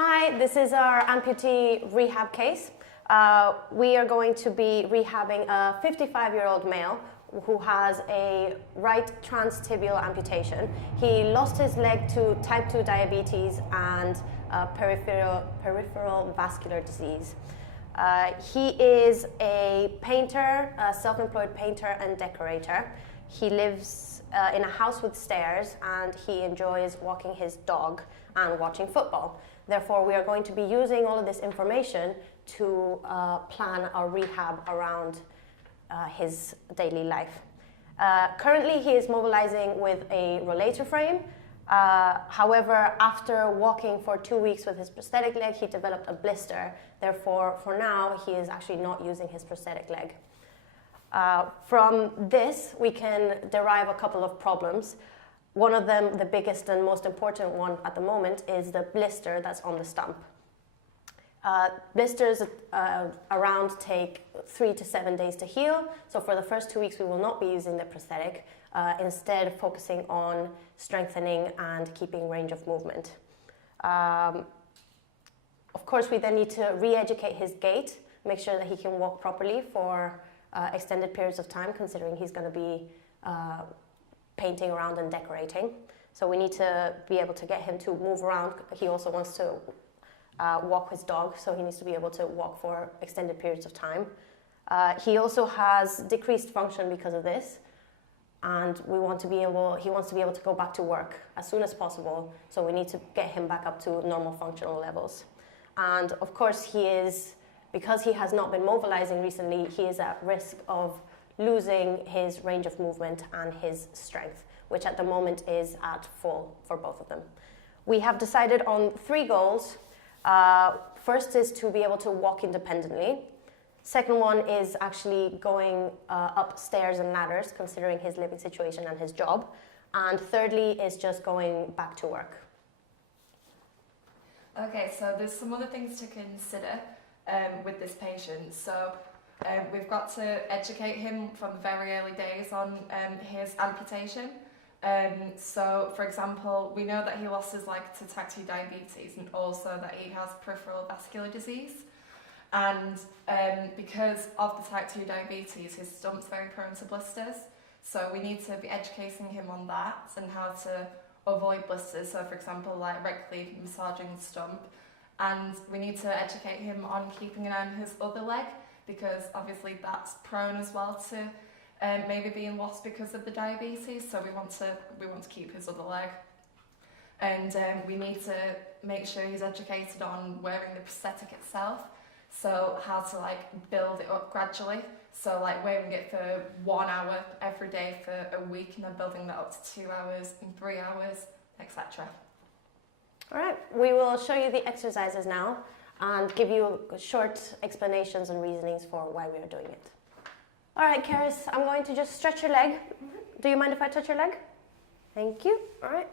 Hi, this is our amputee rehab case. We are going to be rehabbing a 55-year-old male who has a right transtibial amputation. He lost his leg to type 2 diabetes and peripheral vascular disease. He is a painter, a self-employed painter and decorator. He lives in a house with stairs, and he enjoys walking his dog and watching football. Therefore, we are going to be using all of this information to plan our rehab around his daily life. Currently, he is mobilizing with a rollator frame. However, after walking for 2 weeks with his prosthetic leg, he developed a blister. Therefore, for now, he is actually not using his prosthetic leg. From this, we can derive a couple of problems. One of them, the biggest and most important one at the moment, is the blister that's on the stump. Blisters around take 3 to 7 days to heal. So for the first 2 weeks, we will not be using the prosthetic, instead focusing on strengthening and keeping range of movement. Of course, we then need to re-educate his gait, make sure that he can walk properly for extended periods of time, considering he's going to be painting around and decorating. So we need to be able to get him to move around. He also wants to walk his dog, so he needs to be able to walk for extended periods of time. He also has decreased function because of this, and he wants to be able to go back to work as soon as possible, so we need to get him back up to normal functional levels. And of course, because he has not been mobilizing recently, he is at risk of losing his range of movement and his strength, which at the moment is at full for both of them. We have decided on 3 goals. First is to be able to walk independently. Second one is actually going up stairs and ladders, considering his living situation and his job. And thirdly is just going back to work. Okay, so there's some other things to consider with this patient. So we've got to educate him from very early days on his amputation. So, for example, we know that he lost his leg to type 2 diabetes, and also that he has peripheral vascular disease. And because of the type 2 diabetes, his stump's very prone to blisters. So we need to be educating him on that and how to avoid blisters. So, for example, like regularly massaging the stump. And we need to educate him on keeping an eye on his other leg, because obviously that's prone as well to maybe being lost because of the diabetes. So we want to keep his other leg, and we need to make sure he's educated on wearing the prosthetic itself. So how to build it up gradually. So wearing it for 1 hour every day for a week, and then building that up to 2 hours and 3 hours, etc. All right, we will show you the exercises now and give you short explanations and reasonings for why we are doing it. All right, Cerys, I'm going to just stretch your leg. Do you mind if I touch your leg? Thank you. All right,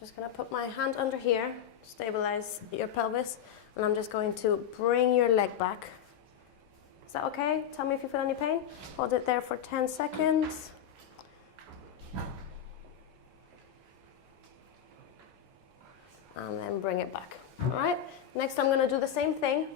just gonna put my hand under here, stabilize your pelvis, and I'm just going to bring your leg back. Is that okay? Tell me if you feel any pain. Hold it there for 10 seconds. And then bring it back. All right, next I'm going to do the same thing,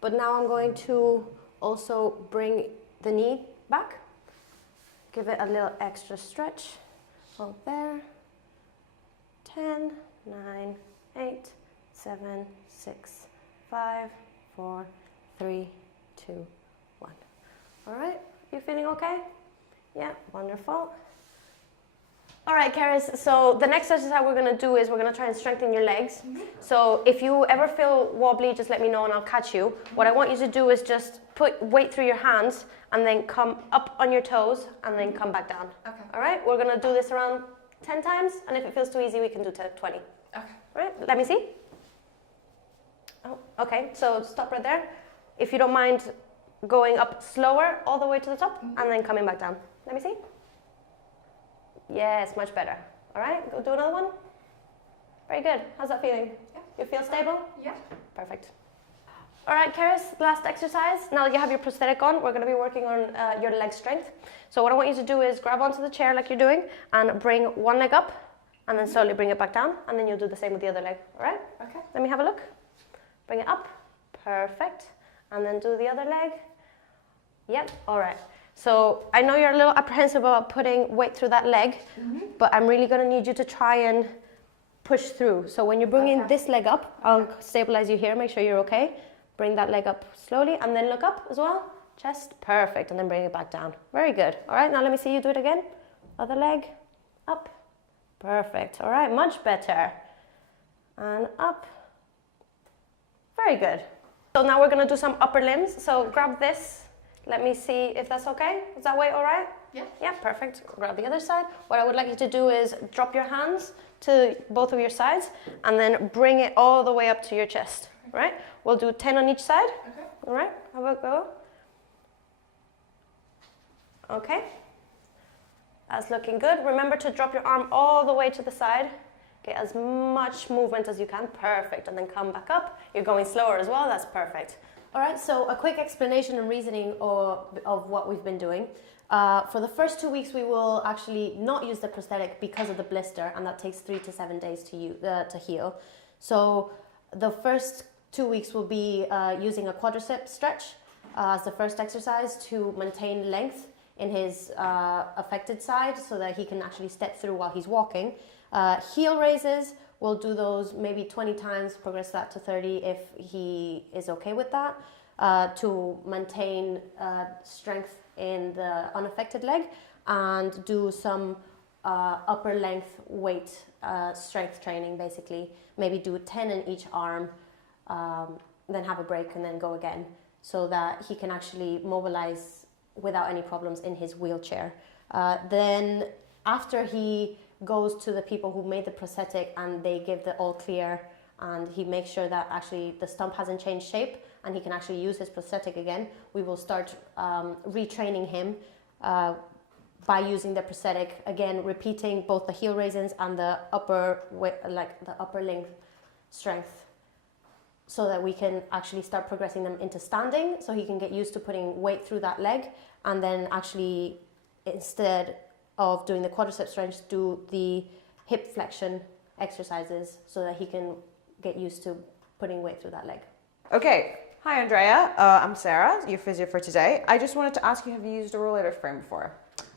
but now I'm going to also bring the knee back. Give it a little extra stretch. Hold there. 10, 9, 8, 7, 6, 5, 4, 3, 2, 1. All right, you feeling okay? Yeah, wonderful. All right, Cerys, so the next exercise we're going to do is we're going to try and strengthen your legs. So if you ever feel wobbly, just let me know and I'll catch you. What I want you to do is just put weight through your hands and then come up on your toes and then come back down. Okay. All right, we're going to do this around 10 times, and if it feels too easy, we can do 20. Okay. All right, let me see. Oh, okay, so stop right there. If you don't mind going up slower all the way to the top and then coming back down. Let me see. Yes, much better. All right, go do another one. Very good. How's that feeling? Yeah. You feel stable? Yeah. Perfect. All right, Cerys, last exercise. Now that you have your prosthetic on, we're going to be working on your leg strength. So what I want you to do is grab onto the chair like you're doing and bring one leg up and then slowly bring it back down, and then you'll do the same with the other leg. All right? Okay. Let me have a look. Bring it up. Perfect. And then do the other leg. Yep, all right. So I know you're a little apprehensive about putting weight through that leg, but I'm really gonna need you to try and push through. So when you're bringing this leg up, I'll stabilize you here, make sure you're okay. Bring that leg up slowly and then look up as well. Chest, perfect, and then bring it back down. Very good. All right, now let me see you do it again. Other leg, up, perfect. All right, much better. And up, very good. So now we're gonna do some upper limbs. So grab this. Let me see if that's okay. Is that weight all right? Yeah. Yeah, perfect. Grab the other side. What I would like you to do is drop your hands to both of your sides and then bring it all the way up to your chest, right? We'll do 10 on each side. Okay. All right, how about go? Okay. That's looking good. Remember to drop your arm all the way to the side. Get as much movement as you can. Perfect. And then come back up. You're going slower as well. That's perfect. All right, so a quick explanation and reasoning of what we've been doing. For the first 2 weeks, we will actually not use the prosthetic because of the blister, and that takes 3 to 7 days to heal. So the first 2 weeks will be using a quadricep stretch as the first exercise to maintain length in his affected side so that he can actually step through while he's walking. Heel raises, we'll do those maybe 20 times, progress that to 30 if he is okay with that, to maintain strength in the unaffected leg, and do some upper length weight strength training basically. Maybe do 10 in each arm, then have a break and then go again, so that he can actually mobilize without any problems in his wheelchair. Then after he goes to the people who made the prosthetic and they give the all clear, and he makes sure that actually the stump hasn't changed shape and he can actually use his prosthetic again, we will start retraining him by using the prosthetic again, repeating both the heel raises and the upper length strength, so that we can actually start progressing them into standing, so he can get used to putting weight through that leg, and then actually, instead of doing the quadricep stretch, do the hip flexion exercises so that he can get used to putting weight through that leg. Okay, hi Andrea, I'm Sara, your physio for today. I just wanted to ask you, have you used a rollator frame before?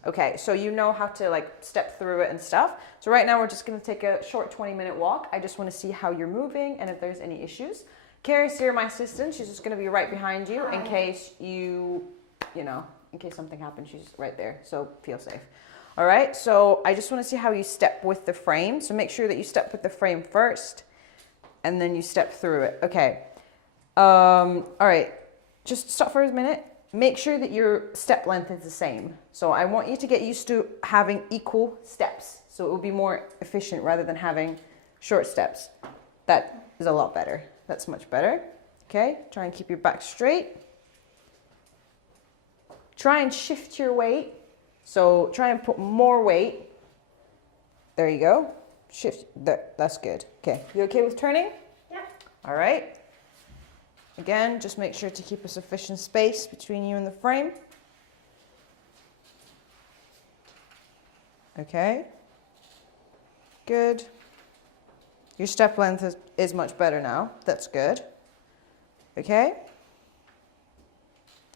Okay, so you know how to like step through it and stuff. So right now we're just gonna take a short 20-minute walk. I just wanna see how you're moving and if there's any issues. Cerys here, my assistant, she's just gonna be right behind you in case in case something happens, she's right there, so feel safe. All right, so I just want to see how you step with the frame. So make sure that you step with the frame first and then you step through it. Okay. All right, just stop for a minute. Make sure that your step length is the same. So I want you to get used to having equal steps, so it will be more efficient rather than having short steps. That is a lot better. That's much better. Okay, try and keep your back straight. Try and shift your weight. So try and put more weight. There you go. Shift. That's good. Okay. You okay with turning? Yeah. All right. Again, just make sure to keep a sufficient space between you and the frame. Okay. Good. Your step length is much better now. That's good. Okay.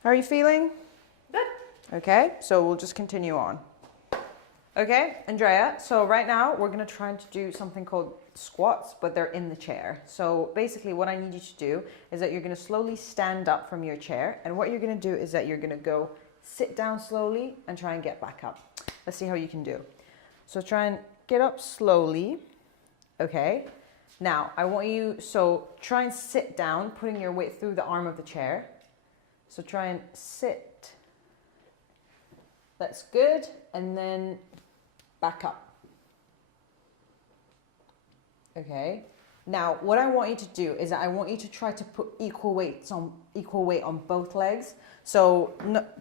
How are you feeling? Okay, so we'll just continue on. Okay, Andrea, so right now we're gonna try to do something called squats, but they're in the chair. So basically what I need you to do is that you're gonna slowly stand up from your chair, and what you're gonna do is that you're gonna go sit down slowly and try and get back up. Let's see how you can do. So try and get up slowly. Okay, now I want you, so try and sit down, putting your weight through the arm of the chair. So try and sit. That's good, and then back up. Okay, now what I want you to do is that I want you to try to put equal weight on both legs. So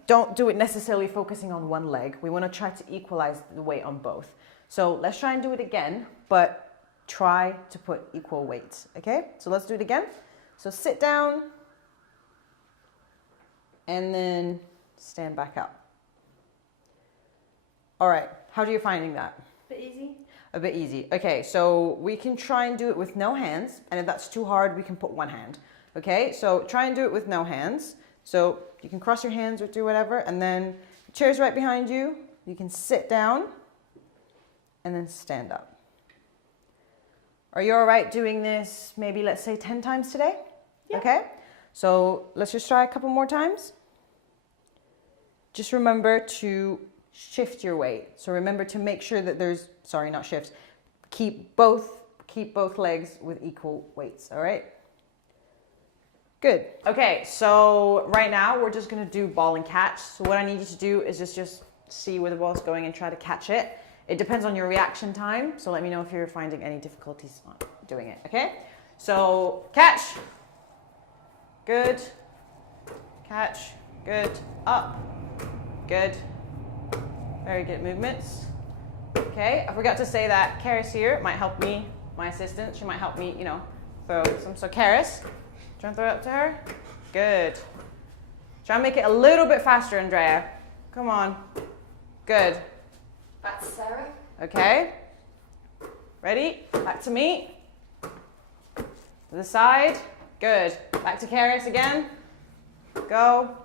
don't do it necessarily focusing on one leg. We want to try to equalize the weight on both. So let's try and do it again, but try to put equal weights. Okay, so let's do it again. So sit down and then stand back up. All right, how are you finding that? Bit easy? A bit easy. Okay, so we can try and do it with no hands, and if that's too hard, we can put one hand. Okay, so try and do it with no hands. So you can cross your hands or do whatever, and then the chair's right behind you. You can sit down and then stand up. Are you all right doing this maybe, let's say, 10 times today? Yeah. Okay, so let's just try a couple more times. Just remember to shift your weight. So remember to make sure that there's, sorry, not shifts, keep both legs with equal weights, all right? Good. Okay, so right now we're just gonna do ball and catch. So what I need you to do is just see where the ball's going and try to catch it. It depends on your reaction time, so let me know if you're finding any difficulties on doing it, okay? So catch, good, catch, good, up, good, very good movements. Okay, I forgot to say that Cerys here might help me, my assistant, she might help me, you know, throw some. So Cerys, try and throw it up to her. Good. Try and make it a little bit faster, Andrea. Come on. Good. Back to Sara. Okay. Ready? Back to me. To the side. Good. Back to Cerys again. Go.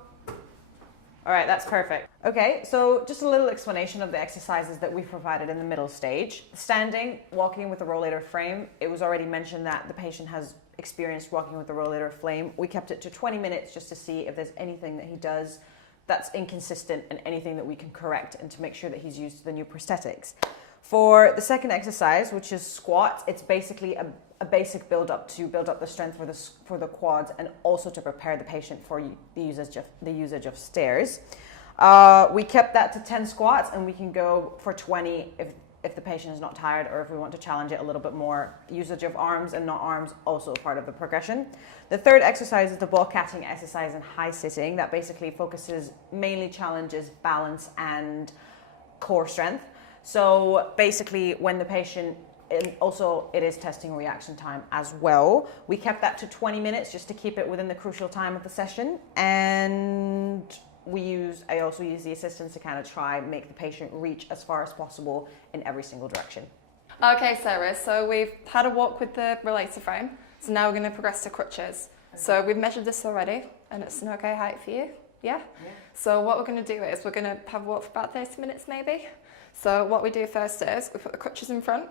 All right, that's perfect. Okay, so just a little explanation of the exercises that we've provided in the middle stage. Standing, walking with a rollator frame. It was already mentioned that the patient has experienced walking with a rollator frame. We kept it to 20 minutes just to see if there's anything that he does that's inconsistent and anything that we can correct and to make sure that he's used to the new prosthetics. For the second exercise, which is squat, it's basically a basic build-up to build up the strength for the quads and also to prepare the patient for the usage of stairs. We kept that to 10 squats, and we can go for 20 if the patient is not tired or if we want to challenge it a little bit more. Usage of arms and not arms, also part of the progression. The third exercise is the ball catching exercise in high sitting. That basically mainly challenges balance and core strength. So basically when the patient, and also it is testing reaction time as well. We kept that to 20 minutes just to keep it within the crucial time of the session. And I also use the assistants to kind of try make the patient reach as far as possible in every single direction. Okay, Sarah, so we've had a walk with the relator frame. So now we're going to progress to crutches. Okay. So we've measured this already and it's an okay height for you. Yeah? So what we're going to do is we're going to have a walk for about 30 minutes maybe. So what we do first is we put the crutches in front.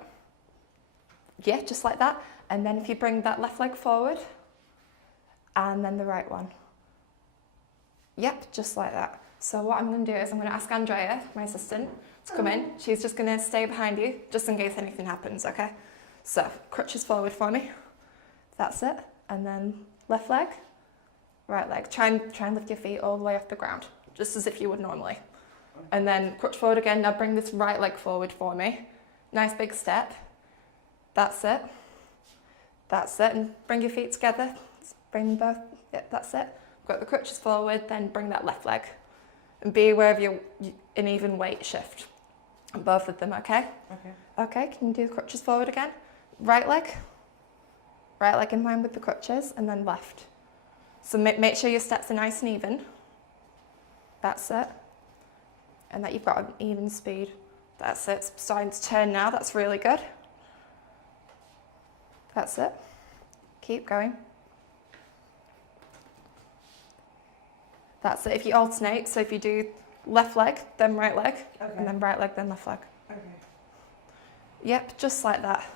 Yeah, just like that. And then if you bring that left leg forward and then the right one. Yep, just like that. So what I'm going to do is I'm going to ask Andrea, my assistant, to come in. She's just going to stay behind you just in case anything happens, okay? So crutches forward for me. That's it. And then left leg, right leg. Try and lift your feet all the way off the ground, just as if you would normally. And then crutch forward again. Now bring this right leg forward for me. Nice big step. That's it. That's it. And bring your feet together. Bring both. Yep, that's it. Got the crutches forward, then bring that left leg. And be aware of an even weight shift. On both of them, okay? Okay. Okay, can you do the crutches forward again? Right leg. Right leg in line with the crutches, and then left. So make sure your steps are nice and even. That's it. And that you've got an even speed. That's it. It's starting to turn now. That's really good. That's it. Keep going. That's it. If you alternate, so if you do left leg, then right leg, okay, and then right leg, then left leg. Okay. Yep, just like that.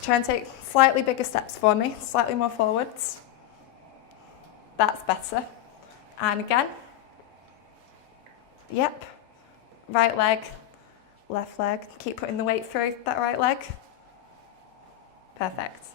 Try and take slightly bigger steps for me, slightly more forwards. That's better. And again. Yep. Right leg, left leg. Keep putting the weight through that right leg. Perfect.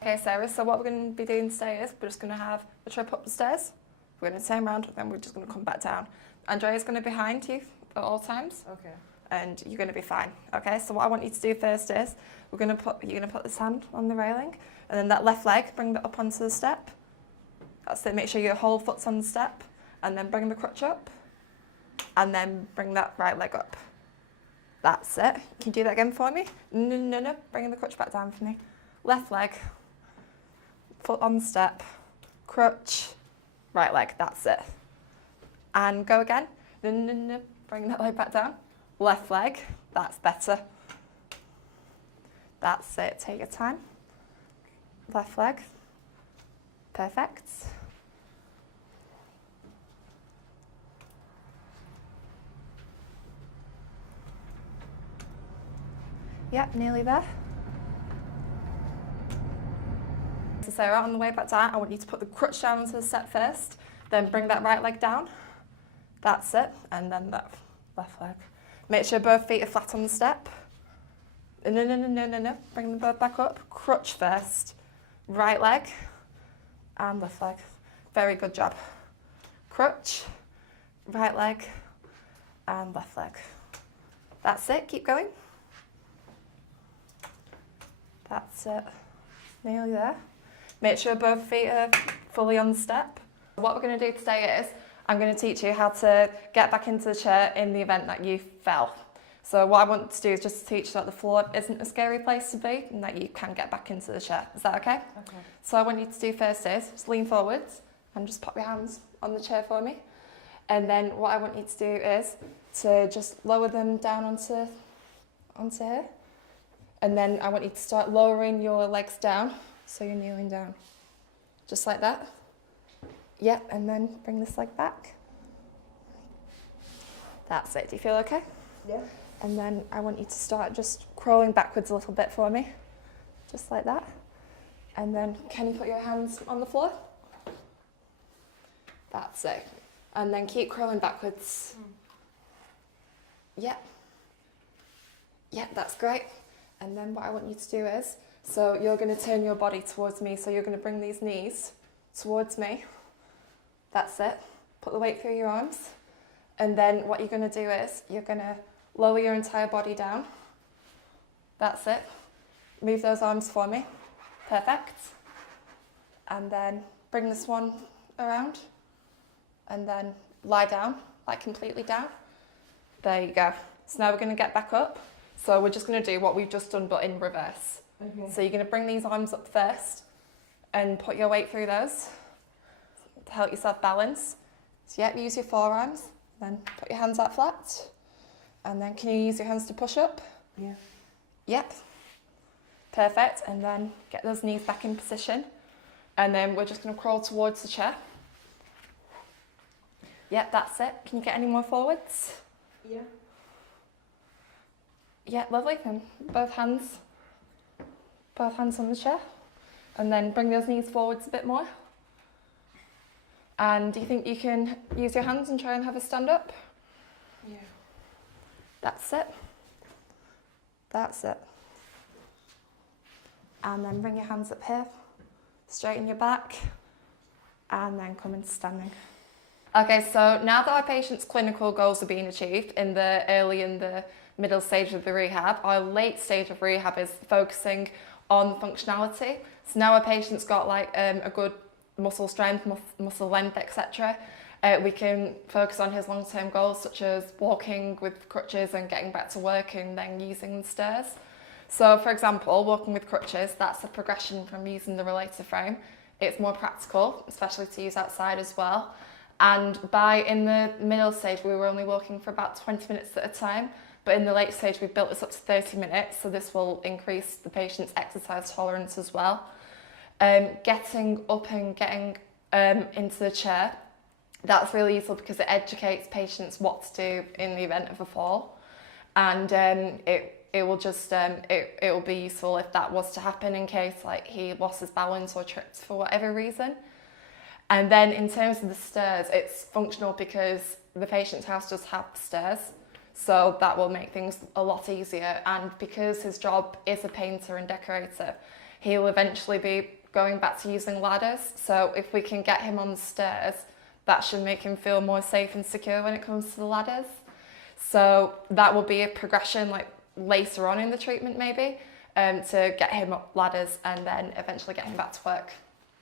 Okay, Sarah, so what we're going to be doing today is we're just going to have a trip up the stairs. We're going to turn around, and then we're just going to come back down. Andrea's going to be behind you at all times. Okay. And you're going to be fine. Okay, so what I want you to do first is you're going to put this hand on the railing, and then that left leg, bring that up onto the step. That's it. Make sure your whole foot's on the step, and then bring the crutch up, and then bring that right leg up. That's it. Can you do that again for me? No. Bring the crutch back down for me. Left leg, foot on the step, crutch, right leg. That's it. And go again. No. Bring that leg back down. Left leg. That's better. That's it. Take your time. Left leg. Perfect. Yep, nearly there. So Sarah, on the way back down, I want you to put the crutch down onto the step first, then bring that right leg down. That's it, and then that left leg. Make sure both feet are flat on the step. No. Bring them both back up. Crutch first. Right leg and left leg. Very good job. Crutch, right leg and left leg. That's it, keep going. That's it. Nearly there. Make sure both feet are fully on the step. What we're going to do today is I'm going to teach you how to get back into the chair in the event that you fell. So what I want to do is just teach you that the floor isn't a scary place to be and that you can get back into the chair. Is that okay? Okay. So what I want you to do first is just lean forwards and just pop your hands on the chair for me. And then what I want you to do is to just lower them down onto here. And then I want you to start lowering your legs down, so you're kneeling down. Just like that. Yep, and then bring this leg back. That's it. Do you feel okay? Yeah. And then I want you to start just crawling backwards a little bit for me. Just like that. And then can you put your hands on the floor? That's it. And then keep crawling backwards. Yep. Yep, that's great. And then what I want you to do is, so you're going to turn your body towards me, so you're going to bring these knees towards me. That's it. Put the weight through your arms. And then what you're going to do is, you're going to lower your entire body down. That's it. Move those arms for me. Perfect. And then bring this one around. And then lie down, like completely down. There you go. So now we're going to get back up. So we're just going to do what we've just done, but in reverse. Okay. So you're going to bring these arms up first and put your weight through those to help yourself balance. So yeah, use your forearms, then put your hands out flat. And then can you use your hands to push up? Yeah. Yep. Perfect. And then get those knees back in position. And then we're just going to crawl towards the chair. Yep, that's it. Can you get any more forwards? Yeah. Yeah, lovely. Then both hands on the chair. And then bring those knees forwards a bit more. And do you think you can use your hands and try and have a stand up? Yeah. That's it. That's it. And then bring your hands up here. Straighten your back. And then come into standing. Okay, so now that our patient's clinical goals are being achieved in the early and the middle stage of the rehab, our late stage of rehab is focusing on functionality. So now our patient's got like a good muscle strength, muscle length, etc. We can focus on his long-term goals, such as walking with crutches and getting back to work and then using the stairs. So for example, walking with crutches, that's a progression from using the relator frame. It's more practical, especially to use outside as well. And in the middle stage, we were only walking for about 20 minutes at a time. But in the late stage, we've built this up to 30 minutes. So this will increase the patient's exercise tolerance as well. Getting up and getting into the chair, that's really useful because it educates patients what to do in the event of a fall. And it will be useful if that was to happen in case like he lost his balance or tripped for whatever reason. And then in terms of the stairs, it's functional because the patient's house does have stairs. So that will make things a lot easier. And because his job is a painter and decorator, he'll eventually be going back to using ladders. So if we can get him on the stairs, that should make him feel more safe and secure when it comes to the ladders. So that will be a progression like later on in the treatment maybe, to get him up ladders and then eventually get him back to work.